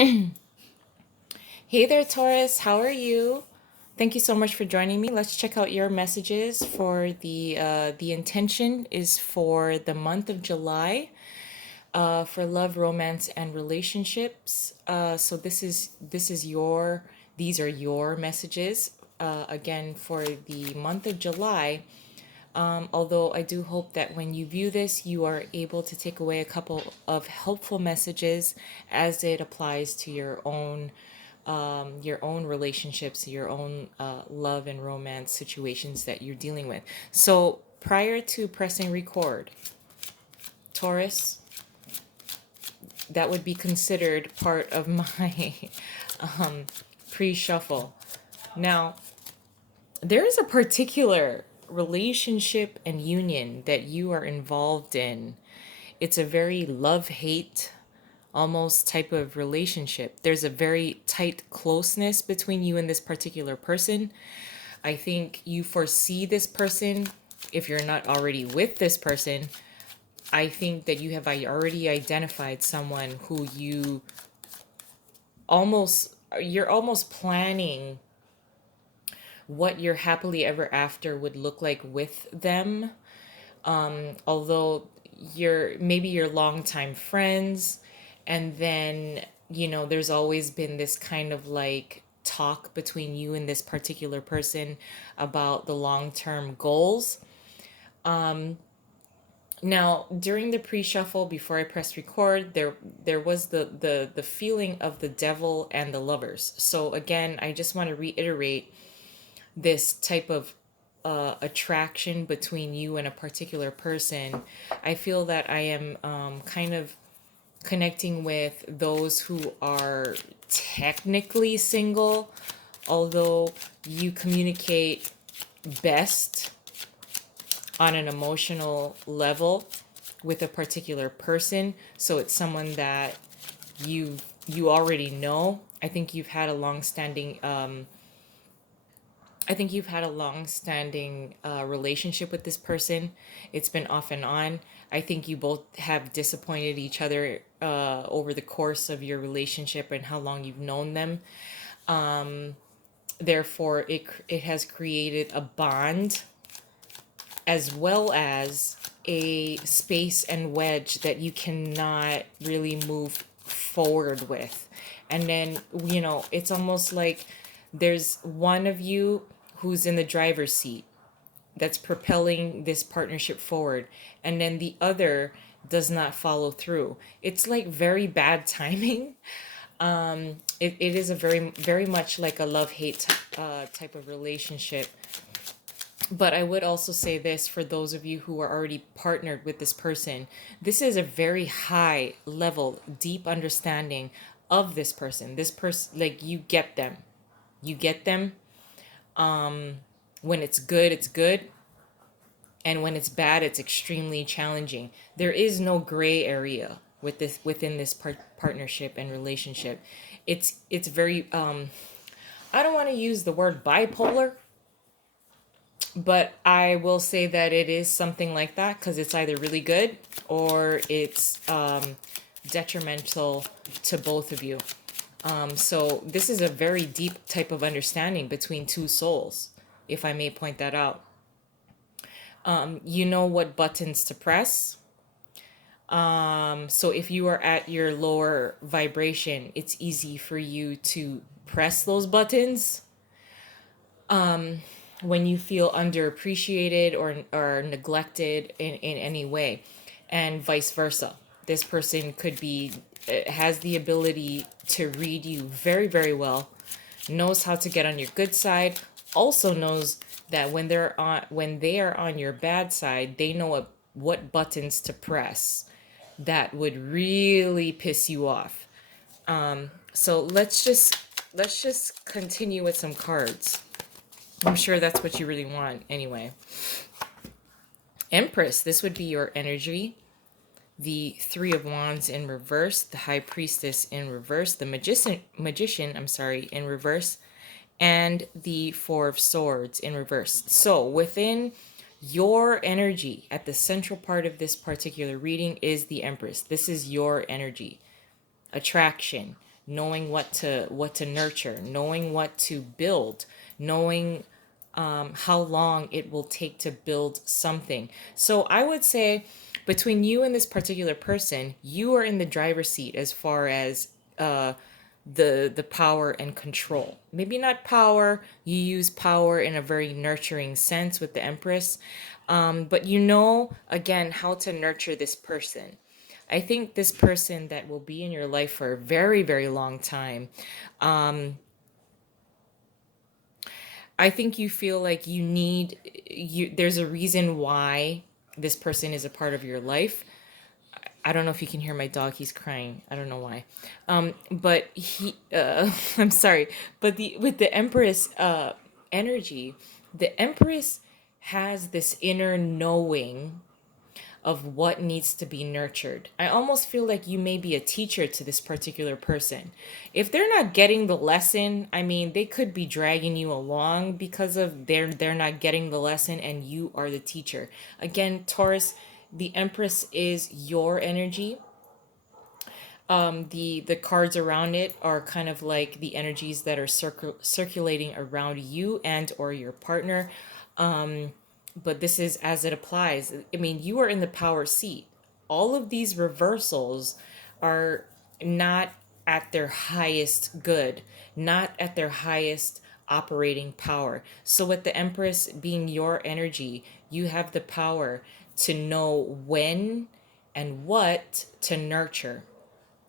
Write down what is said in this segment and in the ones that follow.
Hey there, Taurus. How are you? Thank you so much for joining me. Let's check out your messages for the intention is for the month of July, for love, romance, and relationships. So this is your these are your messages again for the month of July. Although I do hope that when you view this, you are able to take away a couple of helpful messages as it applies to your own relationships, your own love and romance situations that you're dealing with. So prior to pressing record, Taurus, that would be considered part of my pre-shuffle. Now, there is a particular relationship and union that you are involved in. It's a very love hate almost type of relationship. There's a very tight closeness between you and this particular person. I think you foresee this person. If you're not already with this person, I think that you have already identified someone who you're almost planning what your happily ever after would look like with them. Although you're longtime friends, and then there's always been this kind of like talk between you and this particular person about the long-term goals. Now, during the pre-shuffle, before I pressed record, there was the feeling of the devil and the lovers. So again, I just want to reiterate this type of attraction between you and a particular person. I feel that I am kind of connecting with those who are technically single, although you communicate best on an emotional level with a particular person. So it's someone that you already know. I think you've had a long-standing relationship with this person. It's been off and on. I think you both have disappointed each other over the course of your relationship and how long you've known them. Therefore, it has created a bond as well as a space and wedge that you cannot really move forward with. And then, it's almost like there's one of you who's in the driver's seat that's propelling this partnership forward, and then the other does not follow through. It's like very bad timing. It is a very much like a love hate type of relationship. But I would also say this for those of you who are already partnered with this person. This is a very high level, deep understanding of this person. This person, like, you get them. You get them. When it's good, it's good. And when it's bad, it's extremely challenging. There is no gray area within this partnership and relationship. It's very I don't want to use the word bipolar, but I will say that it is something like that because it's either really good or it's detrimental to both of you. So this is a very deep type of understanding between two souls, if I may point that out. You know what buttons to press. So if you are at your lower vibration, it's easy for you to press those buttons when you feel underappreciated or neglected in any way, and vice versa. This person has the ability to read you very, very well, knows how to get on your good side, also knows that when they are on your bad side, they know what buttons to press that would really piss you off. So let's just continue with some cards. I'm sure that's what you really want anyway. Empress, this would be your energy. The Three of Wands in reverse, the High Priestess in reverse, the magician, in reverse, and the Four of Swords in reverse. So within your energy, at the central part of this particular reading, is the Empress. This is your energy. Attraction, knowing what to nurture, knowing what to build, knowing how long it will take to build something. So I would say between you and this particular person, you are in the driver's seat as far as uh, the power and control. Maybe not power. You use power in a very nurturing sense with the Empress, but you know again how to nurture this person. I think this person that will be in your life for a very, very long time, I think you feel like there's a reason why this person is a part of your life. I don't know if you can hear my dog. He's crying. I don't know why. But I'm sorry. But with the Empress energy, the Empress has this inner knowing of what needs to be nurtured. I almost feel like you may be a teacher to this particular person. If they're not getting the lesson, I mean, they could be dragging you along because of they're not getting the lesson and you are the teacher. Again, Taurus, the Empress is your energy. The cards around it are kind of like the energies that are circulating around you and or your partner. But this is as it applies. I mean, you are in the power seat. All of these reversals are not at their highest good, not at their highest operating power. So, with the Empress being your energy, you have the power to know when and what to nurture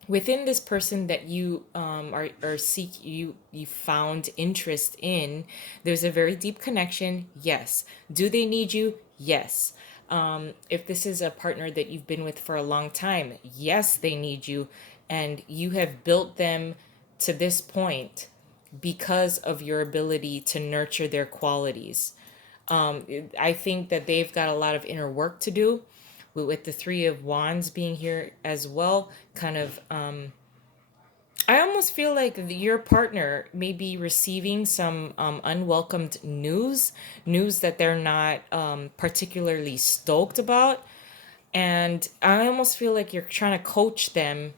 within this person that you are seek you found interest in. There's a very deep connection. Yes. Do they need you? Yes. If this is a partner that you've been with for a long time, yes, they need you, and you have built them to this point because of your ability to nurture their qualities. I think that they've got a lot of inner work to do with the Three of Wands being here as well. Kind of, I almost feel like your partner may be receiving some unwelcomed news that they're not particularly stoked about. And I almost feel like you're trying to coach them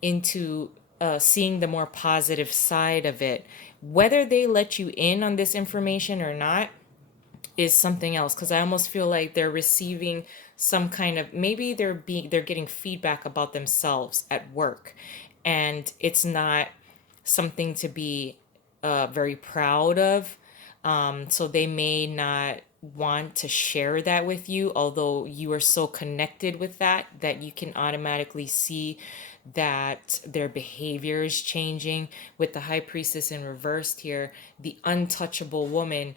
into seeing the more positive side of it. Whether they let you in on this information or not is something else, because I almost feel like they're receiving some kind of, maybe they're getting feedback about themselves at work, and it's not something to be very proud of. So they may not want to share that with you, although you are so connected with that you can automatically see that their behavior is changing. With the High Priestess in reversed here, the untouchable woman,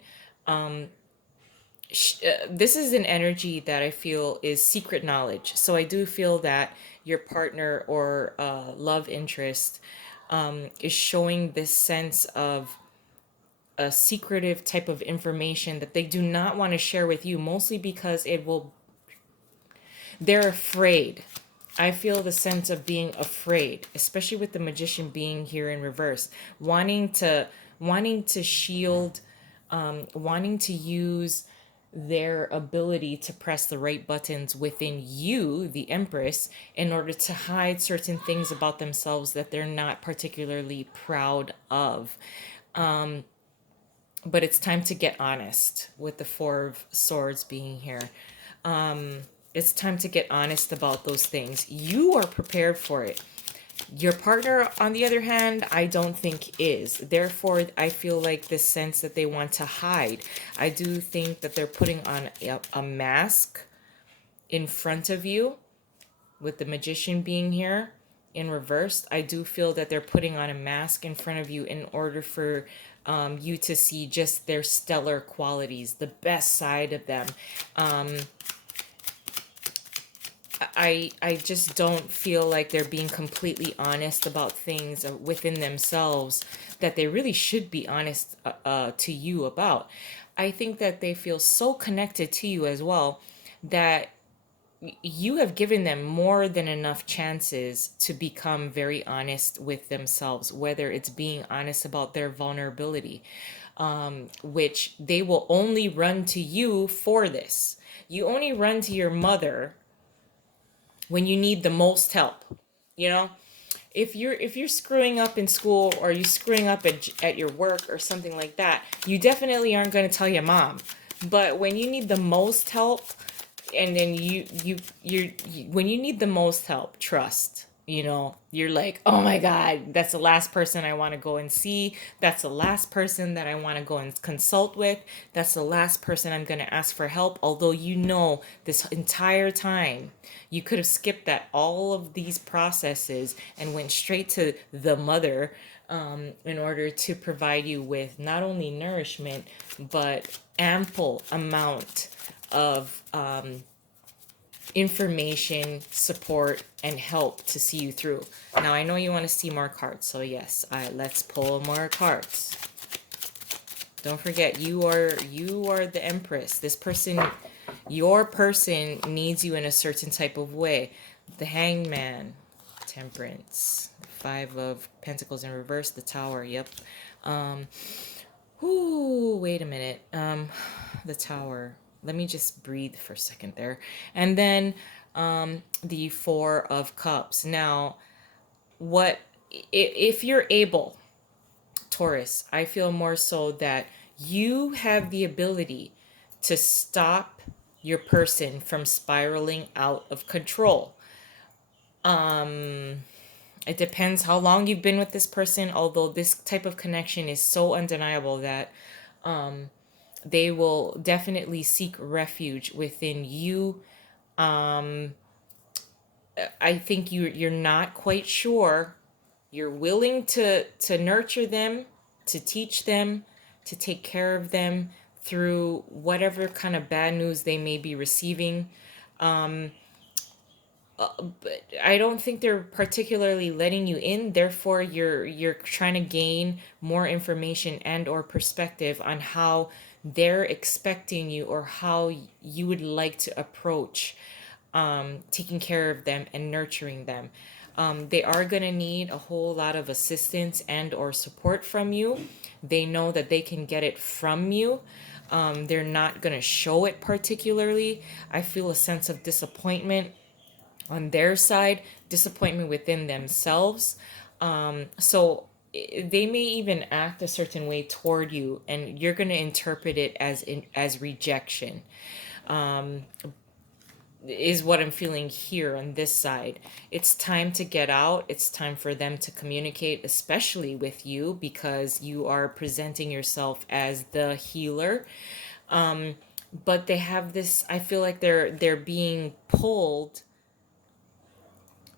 this is an energy that I feel is secret knowledge. So I do feel that your partner or love interest is showing this sense of a secretive type of information that they do not want to share with you, mostly because they're afraid. I feel the sense of being afraid, especially with the Magician being here in reverse, wanting to shield, wanting to use their ability to press the right buttons within you, the Empress, in order to hide certain things about themselves that they're not particularly proud of. But it's time to get honest with the Four of Swords being here. It's time to get honest about those things. You are prepared for it. Your partner, on the other hand, I don't think is. Therefore, I feel like this sense that they want to hide. I do think that they're putting on a mask in front of you, with the Magician being here in reverse. I do feel that they're putting on a mask in front of you in order for you to see just their stellar qualities, the best side of them. I just don't feel like they're being completely honest about things within themselves that they really should be honest to you about. I think that they feel so connected to you as well that you have given them more than enough chances to become very honest with themselves, whether it's being honest about their vulnerability, which they will only run to you for this. You only run to your mother when you need the most help, you know? if you're screwing up in school, or you screwing up at your work or something like that, you definitely aren't going to tell your mom. But when you need the most help, and then when you need the most help, trust, you're like, oh my god, that's the last person I want to go and see, that's the last person that I want to go and consult with, that's the last person I'm going to ask for help, although this entire time you could have skipped that all of these processes and went straight to the mother, in order to provide you with not only nourishment but ample amount of information, support, and help to see you through. Now I know you want to see more cards, so yes, let's pull more cards. Don't forget, you are the Empress. Your person needs you in a certain type of way. The Hangman, Temperance, the Five of Pentacles in reverse, the Tower. Yep. Wait a minute. The Tower. Let me just breathe for a second there. And then the Four of Cups. Now, if you're able, Taurus, I feel more so that you have the ability to stop your person from spiraling out of control. It depends how long you've been with this person, although this type of connection is so undeniable that they will definitely seek refuge within you. I think you're not quite sure. You're willing to nurture them, to teach them, to take care of them through whatever kind of bad news they may be receiving. But I don't think they're particularly letting you in. Therefore, you're trying to gain more information and or perspective on how they're expecting you, or how you would like to approach taking care of them and nurturing them. They are going to need a whole lot of assistance and or support from you. They know that they can get it from you. They're not going to show it particularly. I feel a sense of disappointment on their side, disappointment within themselves. So they may even act a certain way toward you, and you're going to interpret it as rejection. Is what I'm feeling here on this side. It's time to get out. It's time for them to communicate, especially with you, because you are presenting yourself as the healer. But they have this, I feel like they're being pulled,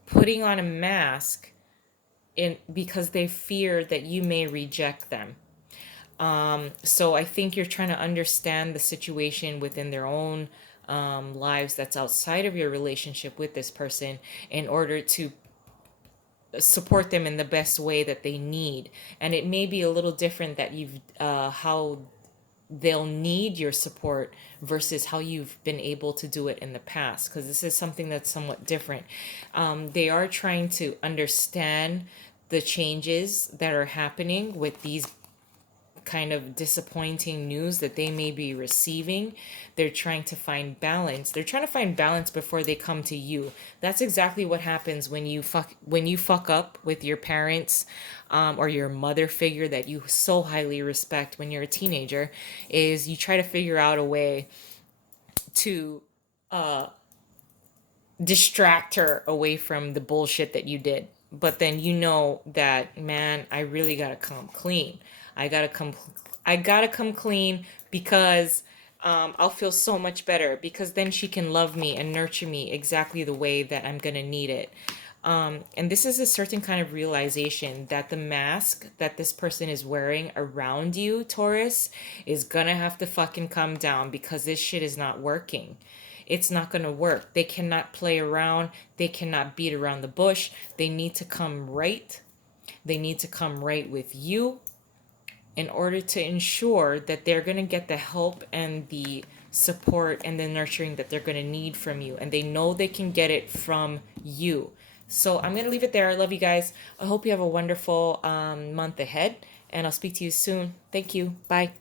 putting on a mask because they fear that you may reject them. So I think you're trying to understand the situation within their own lives that's outside of your relationship with this person, in order to support them in the best way that they need. And it may be a little different that how they'll need your support versus how you've been able to do it in the past, because this is something that's somewhat different. They are trying to understand the changes that are happening with these kind of disappointing news that they may be receiving. They're trying to find balance. They're trying to find balance before they come to you. That's exactly what happens when you fuck up with your parents, or your mother figure that you so highly respect when you're a teenager. Is you try to figure out a way to distract her away from the bullshit that you did. But then you know that, man, I really gotta come clean. I gotta come. I gotta come clean, because I'll feel so much better. Because then she can love me and nurture me exactly the way that I'm gonna need it. And this is a certain kind of realization that the mask that this person is wearing around you, Taurus, is gonna have to fucking come down, because this shit is not working. It's not going to work. They cannot play around. They cannot beat around the bush. They need to come right. They need to come right with you, in order to ensure that they're going to get the help and the support and the nurturing that they're going to need from you. And they know they can get it from you. So I'm going to leave it there. I love you guys. I hope you have a wonderful month ahead. And I'll speak to you soon. Thank you. Bye.